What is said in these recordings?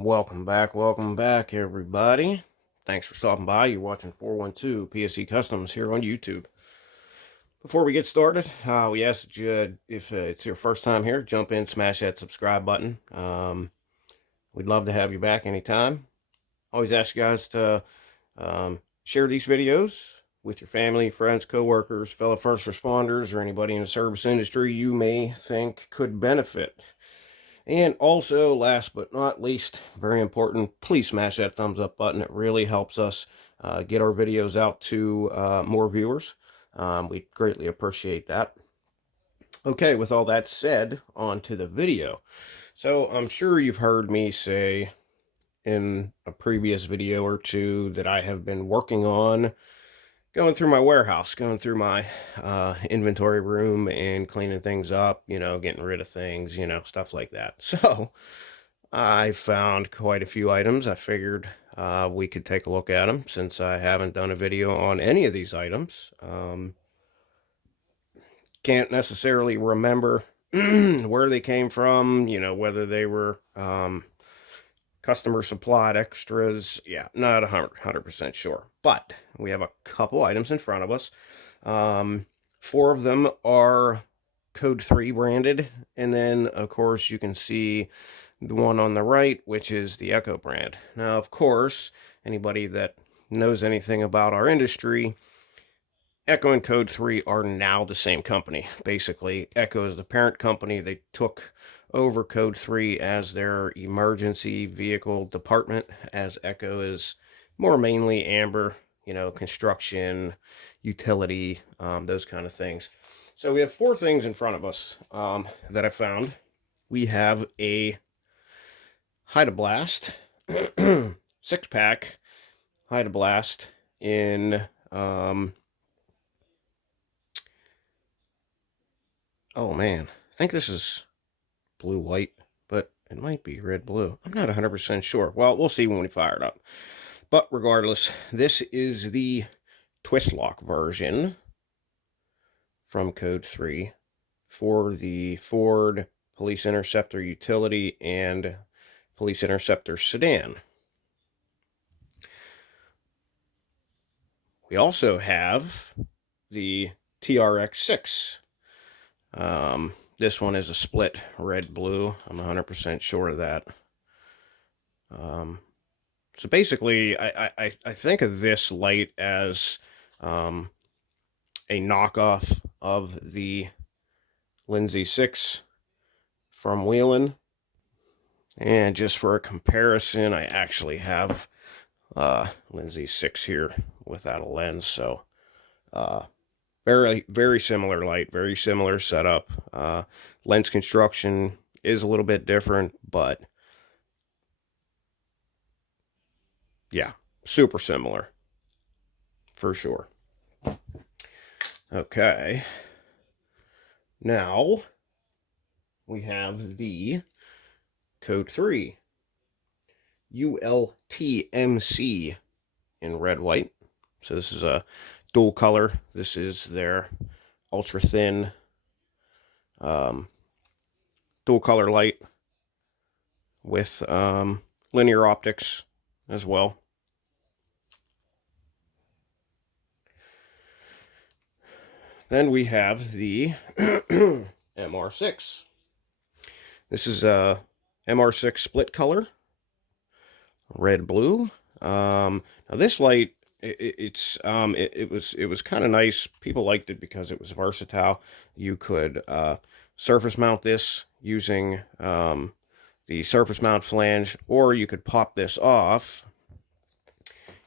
Welcome back, everybody. Thanks for stopping by. You're watching 412 PSE Customs here on YouTube. Before we get started, we ask that you, if it's your first time here, jump in, smash that subscribe button. We'd love to have you back anytime. Always ask you guys to share these videos with your family, friends, co-workers, fellow first responders, or anybody in the service industry you may think could benefit. And also, last but not least, very important, please smash that thumbs up button. It really helps us get our videos out to more viewers. We greatly appreciate that. Okay, with all that said, on to the video. So I'm sure you've heard me say in a previous video or two that I have been working on going through my warehouse, going through my inventory room and cleaning things up, getting rid of things, stuff like that. So I found quite a few items. I figured we could take a look at them since I haven't done a video on any of these items. Can't necessarily remember where they came from, whether they were customer supplied extras. Yeah, not 100% sure. But we have a couple items in front of us. 4 of them are Code 3 branded. And then, of course, you can see the one on the right, which is the Ecco brand. Now, of course, anybody that knows anything about our industry, Ecco and Code 3 are now the same company. Basically, Ecco is the parent company. They took over Code 3 as their emergency vehicle department, as Ecco is more mainly amber, construction, utility, those kind of things. So we have 4 things in front of us that I found. We have a Hide a Blast 6-pack Hide a Blast in oh man, I think this is blue white, but it might be red blue. I'm not 100% sure. Well, we'll see when we fire it up. But regardless, this is the twist lock version from Code 3 for the Ford Police Interceptor Utility and Police Interceptor Sedan. We also have the TRX6. This one is a split red-blue. I'm 100% sure of that. So basically, I think of this light as a knockoff of the Lindsay 6 from Whelen. And just for a comparison, I actually have Lindsay 6 here without a lens. So very, very similar light, very similar setup. Lens construction is a little bit different, but yeah, super similar for sure. Okay, now we have the Code 3 ULTMC in red white. So this is a dual color. This is their ultra thin dual color light with linear optics as well. Then we have the MR6. This is a MR6 split color, red blue. Now this light, it was kind of nice. People liked it because it was versatile. You could surface mount this using the surface mount flange, or you could pop this off,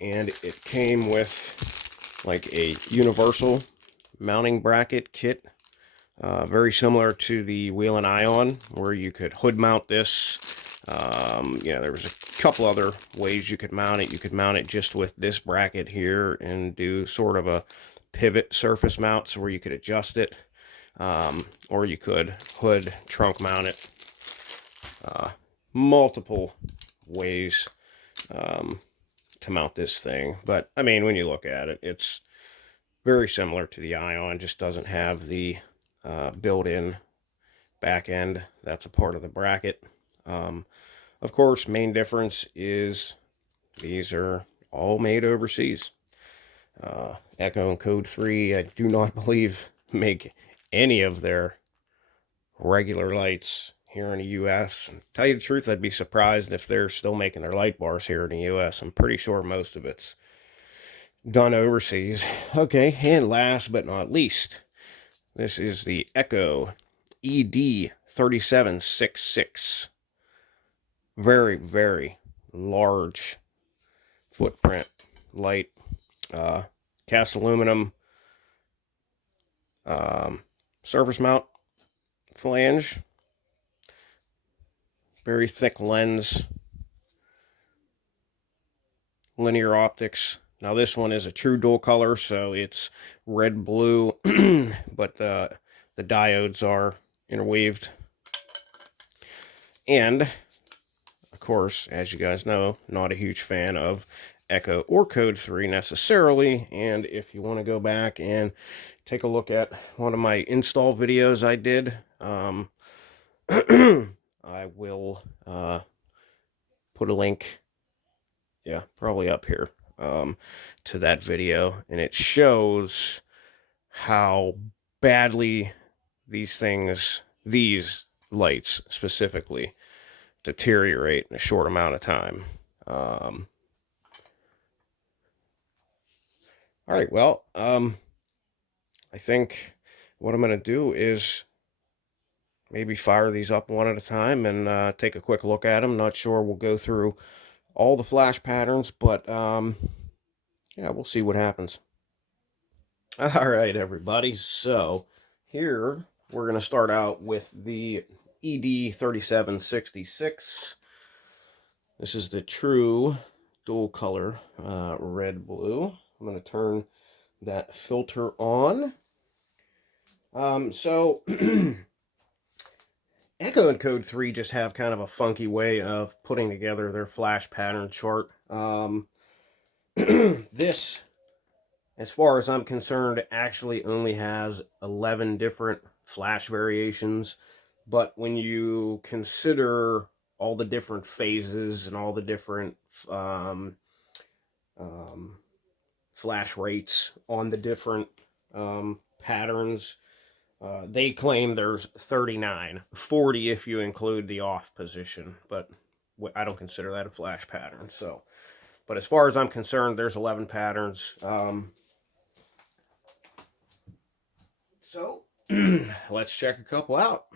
and it came with like a universal mounting bracket kit, very similar to the Whelen Ion, where you could hood mount this. There was a couple other ways you could mount it. You could mount it just with this bracket here and do sort of a pivot surface mount, so where you could adjust it, or you could hood trunk mount it. Multiple ways to mount this thing, but I mean, when you look at it, it's very similar to the Ion, just doesn't have the built-in back end. That's a part of the bracket. Of course, main difference is these are all made overseas. Ecco and Code 3, I do not believe, make any of their regular lights here in the US. And to tell you the truth, I'd be surprised if they're still making their light bars here in the US. I'm pretty sure most of it's done overseas. Okay, and last but not least, this is the Ecco ED3766. Very, very large footprint light. Cast aluminum surface mount flange. Very thick lens. Linear optics. Now this one is a true dual color, so it's red blue, but the diodes are interweaved. And of course, as you guys know, not a huge fan of Ecco or Code 3 necessarily. And if you want to go back and take a look at one of my install videos I did, I will put a link, yeah, probably up here, to that video, and it shows how badly these lights specifically, deteriorate in a short amount of time. All right, well, I think what I'm going to do is maybe fire these up one at a time and take a quick look at them. Not sure we'll go through all the flash patterns, but yeah, we'll see what happens. All right, everybody. So here we're going to start out with the ED3766. This is the true dual color red blue. I'm going to turn that filter on. So Ecco and Code 3 just have kind of a funky way of putting together their flash pattern chart. This, as far as I'm concerned, actually only has 11 different flash variations. But when you consider all the different phases and all the different flash rates on the different patterns, they claim there's 39, 40 if you include the off position, but I don't consider that a flash pattern. So, but as far as I'm concerned, there's 11 patterns. So let's check a couple out.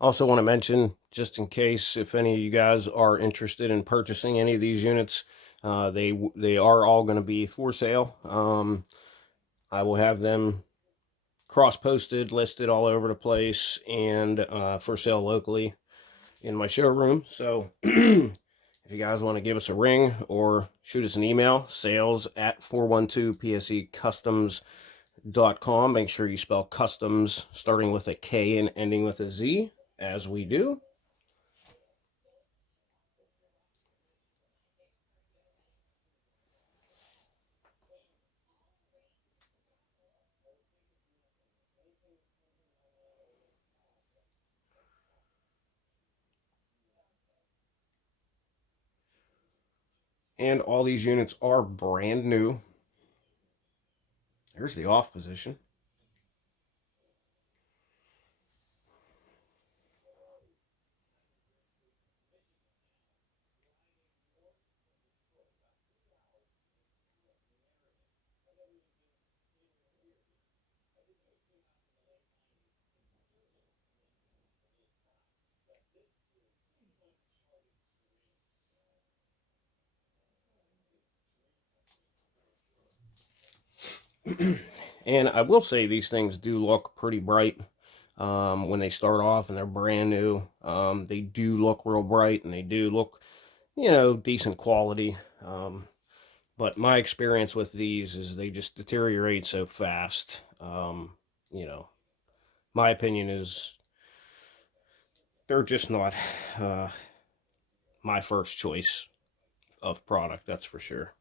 Also want to mention, just in case, if any of you guys are interested in purchasing any of these units, they are all going to be for sale. I will have them cross-posted, listed all over the place, and for sale locally in my showroom. So if you guys want to give us a ring or shoot us an email, sales@412psecustoms.com. Make sure you spell customs starting with a K and ending with a Z, as we do. And all these units are brand new. There's the off position. And I will say these things do look pretty bright when they start off and they're brand new. They do look real bright and they do look, decent quality. But my experience with these is they just deteriorate so fast. You know, my opinion is they're just not uh, my first choice of product, that's for sure.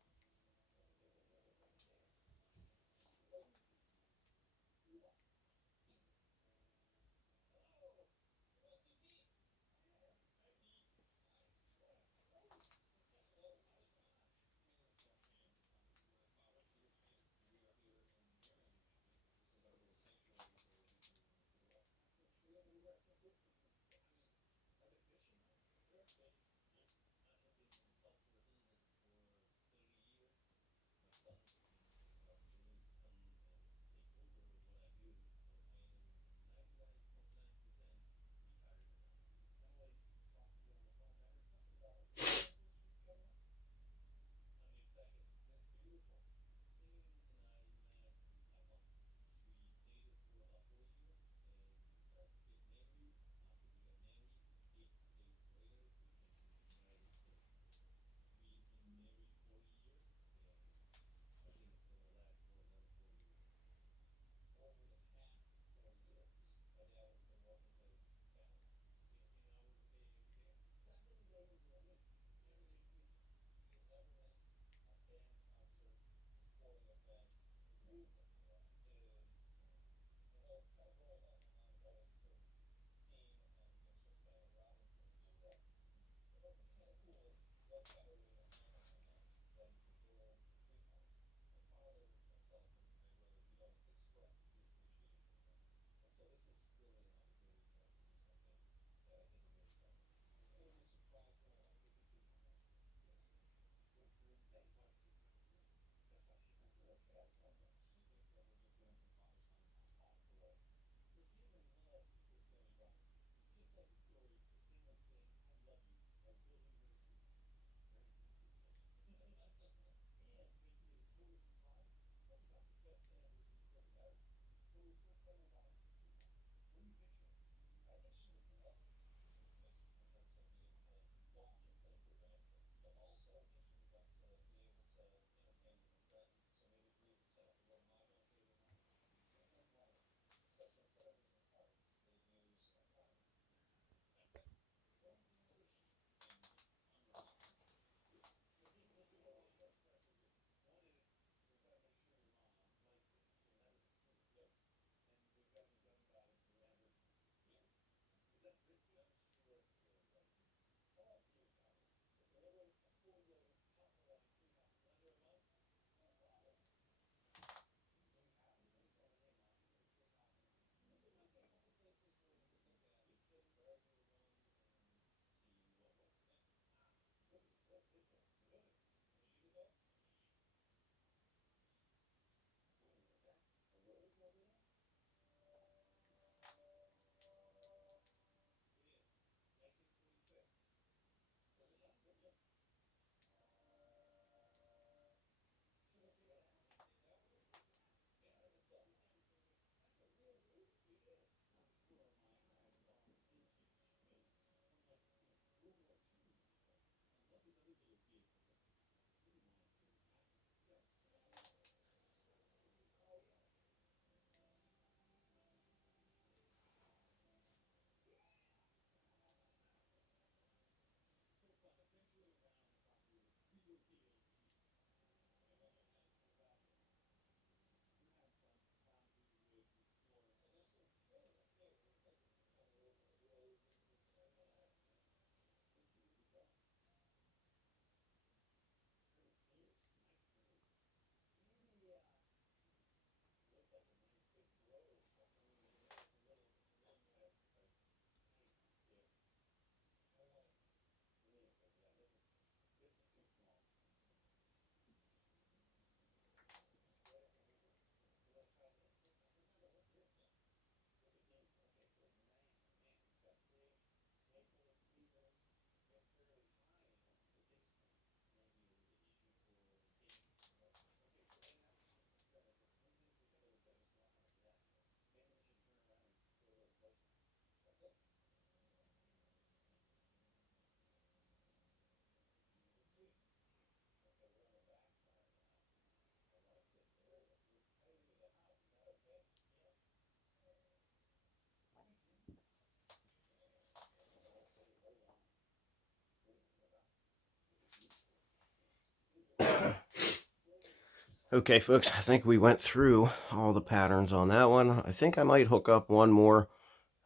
Okay, folks, I think we went through all the patterns on that one. I think I might hook up one more,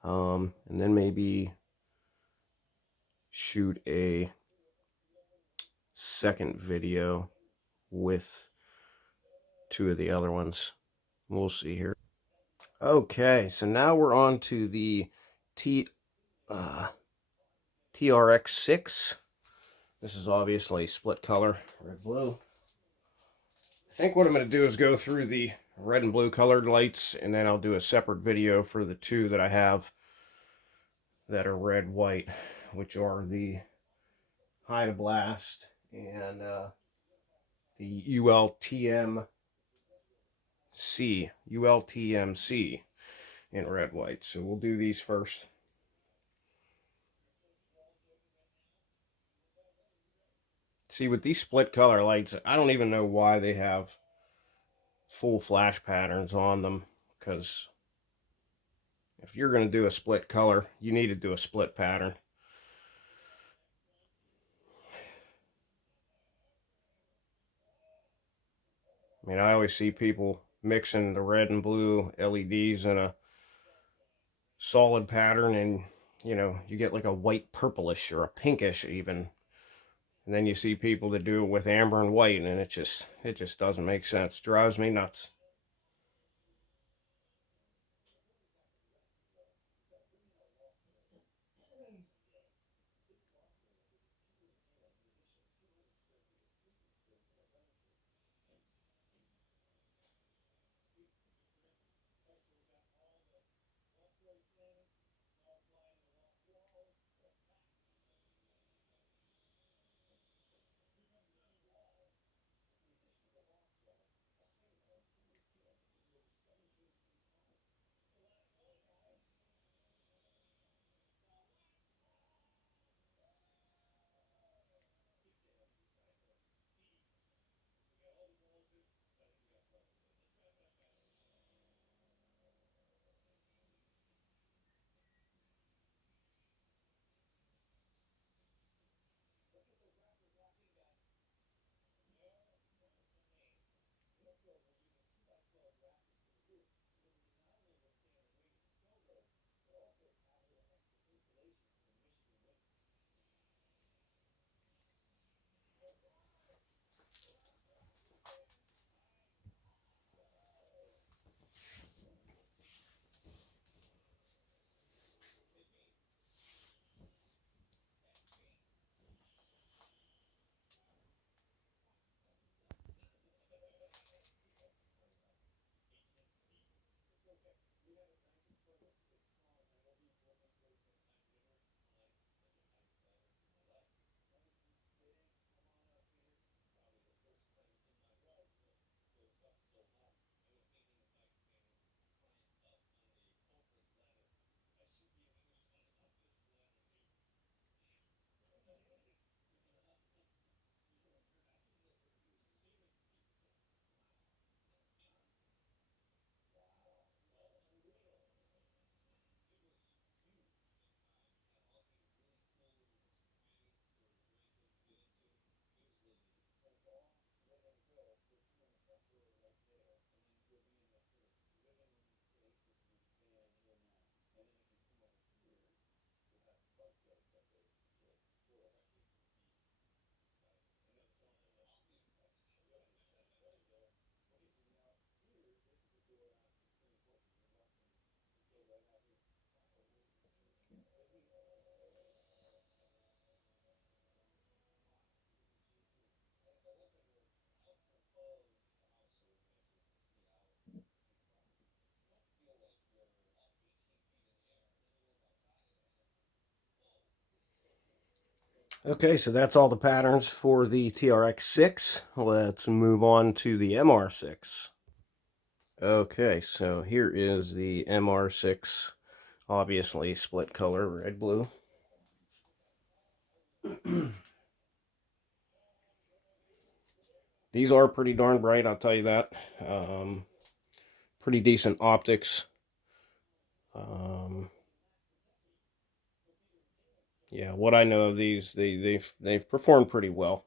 and then maybe shoot a second video with two of the other ones. We'll see here. Okay, so now we're on to the TRX6. This is obviously split color, red blue. I think what I'm going to do is go through the red and blue colored lights, and then I'll do a separate video for the two that I have that are red white, which are the High to Blast and the ULTMC in red white. So we'll do these first. See, with these split color lights, I don't even know why they have full flash patterns on them, because if you're going to do a split color, you need to do a split pattern. I mean, I always see people mixing the red and blue LEDs in a solid pattern, and you get like a white purplish or a pinkish even. And then you see people that do it with amber and white, and it just doesn't make sense. Drives me nuts. Okay, so that's all the patterns for the TRX6. Let's move on to the MR6. Okay, so here is the MR6, obviously split color, red, blue. These are pretty darn bright, I'll tell you that. Pretty decent optics. Yeah, what I know of these, they've performed pretty well.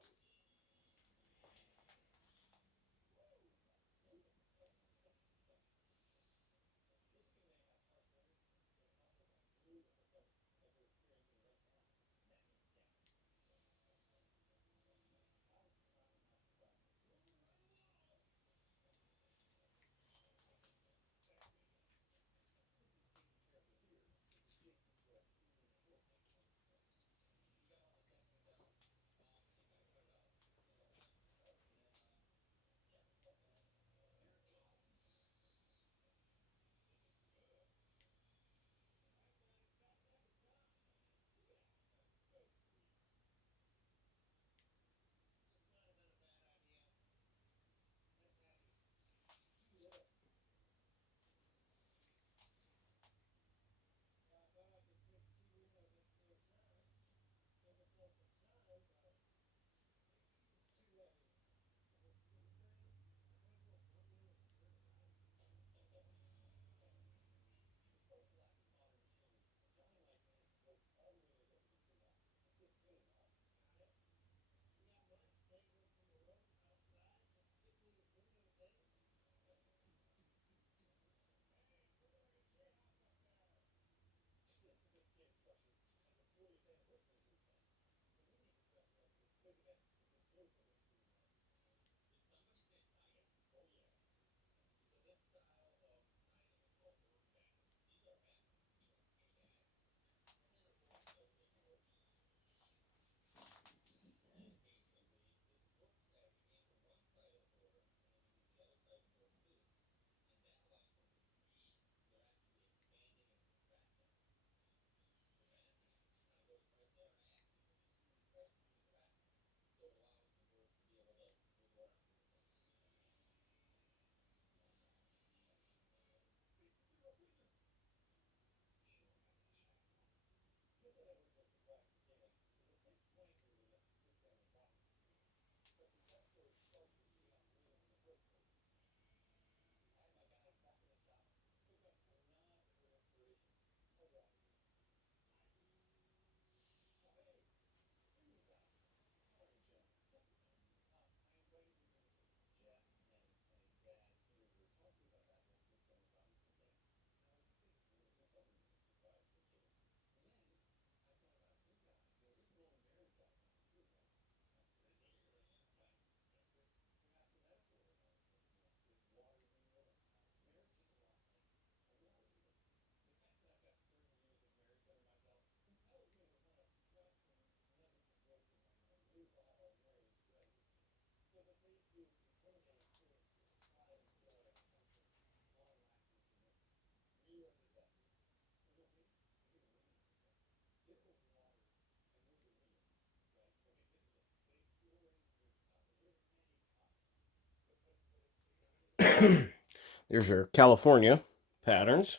There's your California patterns.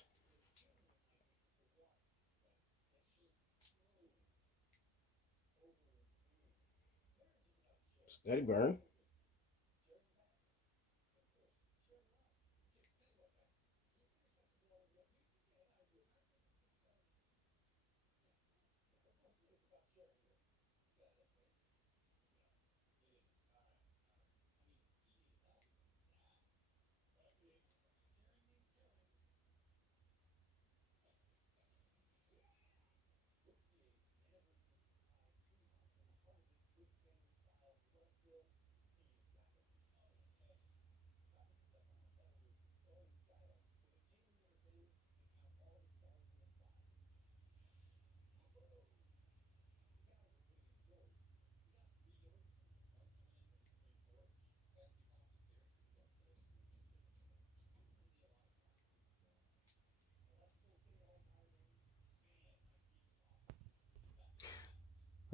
Steady burn.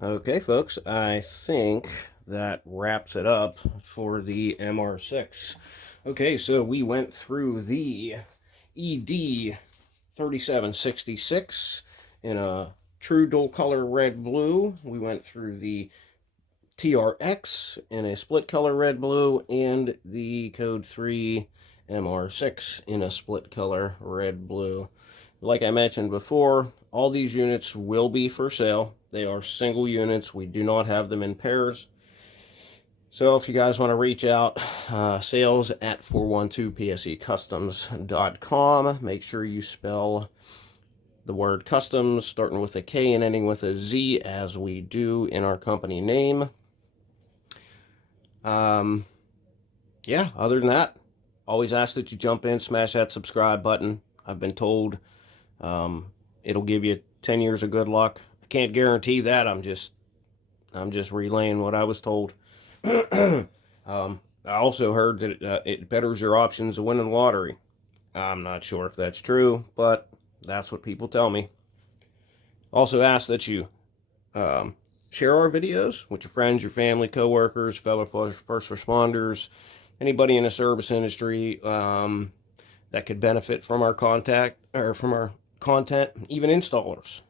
Okay, folks, I think that wraps it up for the MR6. Okay, so we went through the ED3766 in a true dual color red blue. We went through the TRX in a split color red blue, and the Code 3 MR6 in a split color red blue. Like I mentioned before, all these units will be for sale. They are single units. We do not have them in pairs. So if you guys want to reach out, sales at 412psecustoms.com. Make sure you spell the word customs starting with a K and ending with a Z, as we do in our company name. Yeah, other than that, always ask that you jump in, smash that subscribe button. I've been told it'll give you 10 years of good luck. I can't guarantee that. I'm just relaying what I was told. I also heard that it betters your options of winning the lottery. I'm not sure if that's true, but that's what people tell me. Also ask that you share our videos with your friends, your family, coworkers, fellow first responders, anybody in the service industry that could benefit from our content, even installers.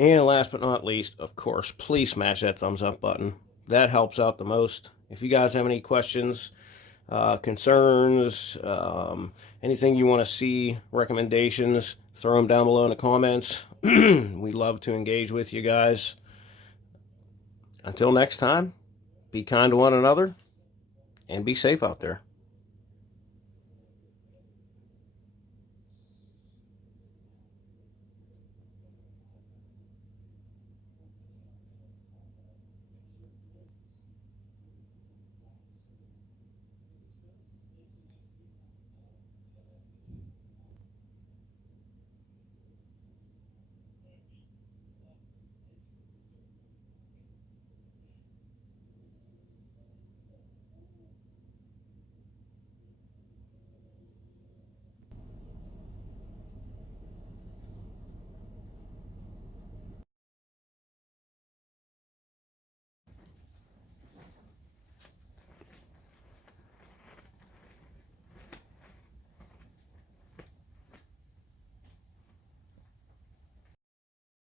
And last but not least, of course, please smash that thumbs up button. That helps out the most. If you guys have any questions, concerns, anything you want to see, recommendations, throw them down below in the comments. We love to engage with you guys. Until next time, be kind to one another and be safe out there.